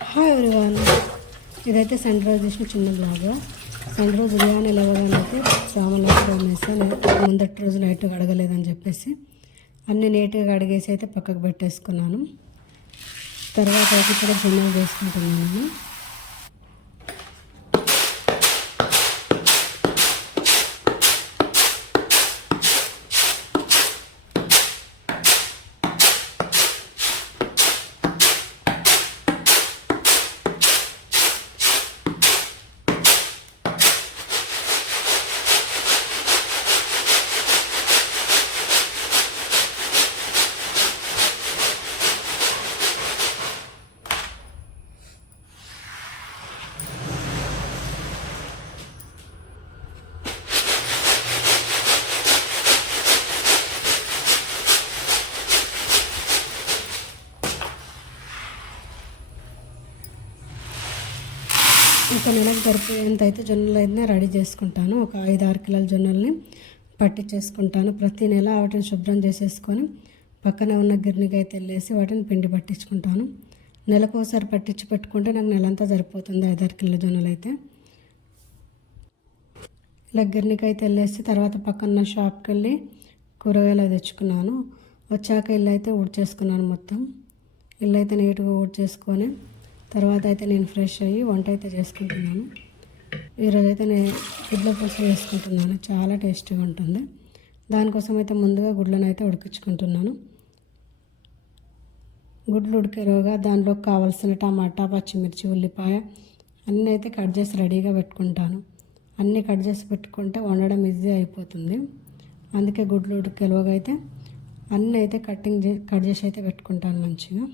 Hi everyone ఇదైతే Sunday రోజు చేసిన చిన్న బ్లాగ్ సండే రోజు ఉదయాన్నే లేవగానే అయితే సామాన్లు ముందటి రోజు నైట్గా అడగలేదని చెప్పేసి అన్ని నీట్గా కడిగేసి అయితే పక్కకు పెట్టేసుకున్నాను. తర్వాత అయితే ఇక్కడ జొన్నలు చేసుకుంటున్నాను ఒక నెలకు సరిపోయేంత అయితే జొన్నలు అయితే రెడీ చేసుకుంటాను. ఒక ఐదు ఆరు కిలోల జొన్నల్ని పట్టించేసుకుంటాను ప్రతి నెల వాటిని శుభ్రం చేసేసుకొని పక్కనే ఉన్న గిర్నికి అయితే వెళ్ళేసి వాటిని పిండి పట్టించుకుంటాను. నెలకు ఒకసారి పట్టించి పెట్టుకుంటే నాకు నెలంతా సరిపోతుంది ఐదారు కిలోల జొన్నలు అయితే. ఇలా గిర్నికి అయితే వెళ్ళేసి తర్వాత పక్కన షాప్కి వెళ్ళి కూరగాయలు తెచ్చుకున్నాను. వచ్చాక ఇల్లు అయితే ఊడ్చేసుకున్నాను మొత్తం. ఇల్లు అయితే నీట్గా ఊడ్చేసుకొని తర్వాత అయితే నేను ఫ్రెష్ అయ్యి వంట అయితే చేసుకుంటున్నాను. ఈరోజు అయితే నేను గుడ్ల పులుసు వేసుకుంటున్నాను చాలా టేస్టీగా ఉంటుంది. దానికోసం అయితే ముందుగా గుడ్లను అయితే ఉడికించుకుంటున్నాను. గుడ్లు ఉడికేలోగా దానిలో కావాల్సిన టమాటా పచ్చిమిర్చి ఉల్లిపాయ అన్నీ అయితే కట్ చేసి రెడీగా పెట్టుకుంటాను. అన్నీ కట్ చేసి పెట్టుకుంటే వండడం ఈజీ అయిపోతుంది. అందుకే గుడ్లు ఉడికేలోగా అయితే అన్నీ అయితే కటింగ్ చే కట్ చేసి అయితే పెట్టుకుంటాను మంచిగా.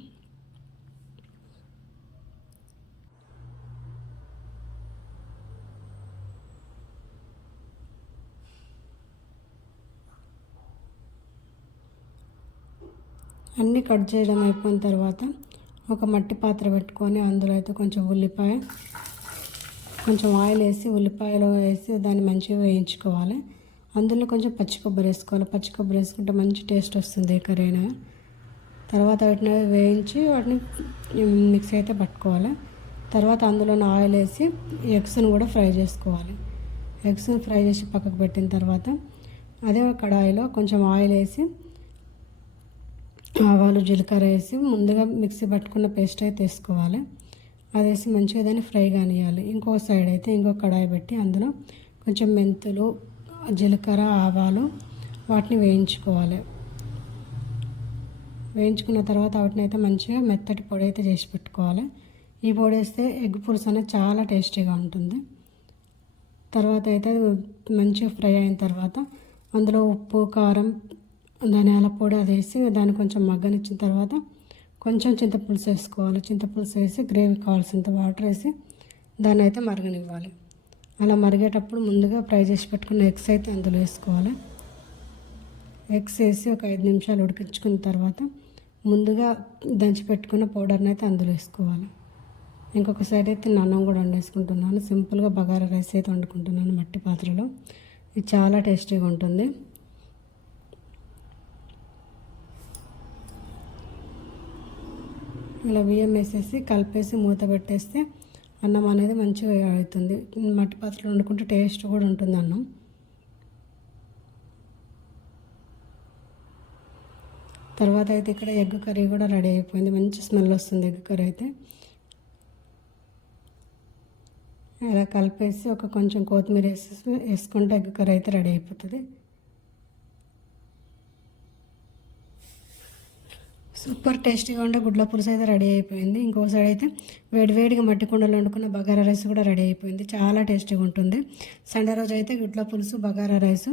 అన్నీ కట్ చేయడం అయిపోయిన తర్వాత ఒక మట్టి పాత్ర పెట్టుకొని అందులో అయితే కొంచెం ఉల్లిపాయ కొంచెం ఆయిల్ వేసి ఉల్లిపాయలు వేసి దాన్ని మంచిగా వేయించుకోవాలి. అందులో కొంచెం పచ్చి కొబ్బరి వేసుకోవాలి. పచ్చి కొబ్బరి వేసుకుంటే మంచి టేస్ట్ వస్తుంది ఏ తర్వాత వాటిని వేయించి వాటిని మిక్సీ అయితే పట్టుకోవాలి. తర్వాత అందులోనే ఆయిల్ వేసి ఎగ్స్ని కూడా ఫ్రై చేసుకోవాలి. ఎగ్స్ని ఫ్రై చేసి పక్కకు పెట్టిన తర్వాత అదే కడాయిలో కొంచెం ఆయిల్ వేసి ఆవాలు జీలకర్ర వేసి ముందుగా మిక్సీ పట్టుకున్న పేస్ట్ అయితే వేసుకోవాలి. అది వేసి మంచిగా దాన్ని ఫ్రై కానియాలి ఇంకో సైడ్ అయితే ఇంకో కడాయి పెట్టి అందులో కొంచెం మెంతులు జీలకర్ర ఆవాలు వాటిని వేయించుకోవాలి. వేయించుకున్న తర్వాత వాటిని అయితే మంచిగా మెత్తటి పొడి అయితే చేసి పెట్టుకోవాలి. ఈ పొడి వేస్తే ఎగ్ పులుసు అనేది చాలా టేస్టీగా ఉంటుంది. తర్వాత అయితే మంచిగా ఫ్రై అయిన తర్వాత అందులో ఉప్పు కారం ధనియాల పొడి అది వేసి దాన్ని కొంచెం మగ్గనిచ్చిన తర్వాత కొంచెం చింతపులుసు వేసుకోవాలి. చింతపులుసు వేసి గ్రేవీ కావాల్సినంత వాటర్ వేసి దాన్ని అయితే మరగనివ్వాలి. అలా మరిగేటప్పుడు ముందుగా ఫ్రై చేసి పెట్టుకున్న ఎగ్స్ అయితే అందులో వేసుకోవాలి. ఎగ్స్ వేసి ఒక ఐదు నిమిషాలు ఉడికించుకున్న తర్వాత ముందుగా దంచి పెట్టుకున్న పౌడర్ని అయితే అందులో వేసుకోవాలి. ఇంకొక సైడ్ అయితే నన్నం కూడా వండేసుకుంటున్నాను. సింపుల్గా బగారా రైస్ అయితే వండుకుంటున్నాను మట్టి పాత్రలో. ఇది చాలా టేస్టీగా ఉంటుంది. ఇలా బియ్యం వేసేసి కలిపేసి మూత పెట్టేస్తే అన్నం అనేది మంచిగా అవుతుంది. మట్టి పాత్రలో వండుకుంటే టేస్ట్ కూడా ఉంటుంది అన్నం. తర్వాత అయితే ఇక్కడ ఎగ్ కర్రీ కూడా రెడీ అయిపోయింది. మంచి స్మెల్ వస్తుంది ఎగ్ కర్రీ అయితే. ఇలా కలిపేసి ఒక కొంచెం కొత్తిమీర వేసేసి వేసుకుంటే ఎగ్ కర్రీ అయితే రెడీ అయిపోతుంది. సూపర్ టేస్టీగా ఉండే గుడ్ల పులుసు అయితే రెడీ అయిపోయింది. ఇంకో సైడ్ అయితే వేడివేడిగా మట్టి కుండలు వండుకున్న బగారా రైస్ కూడా రెడీ అయిపోయింది. చాలా టేస్టీగా ఉంటుంది. సండే రోజు అయితే గుడ్ల పులుసు బగారా రైస్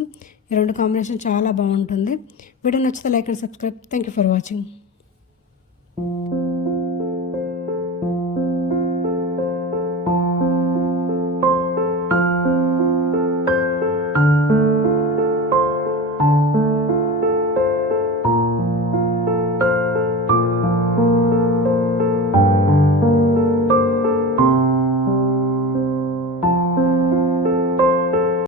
ఈ రెండు కాంబినేషన్ చాలా బాగుంటుంది. వీడియో నచ్చితే like and subscribe. Thank you for watching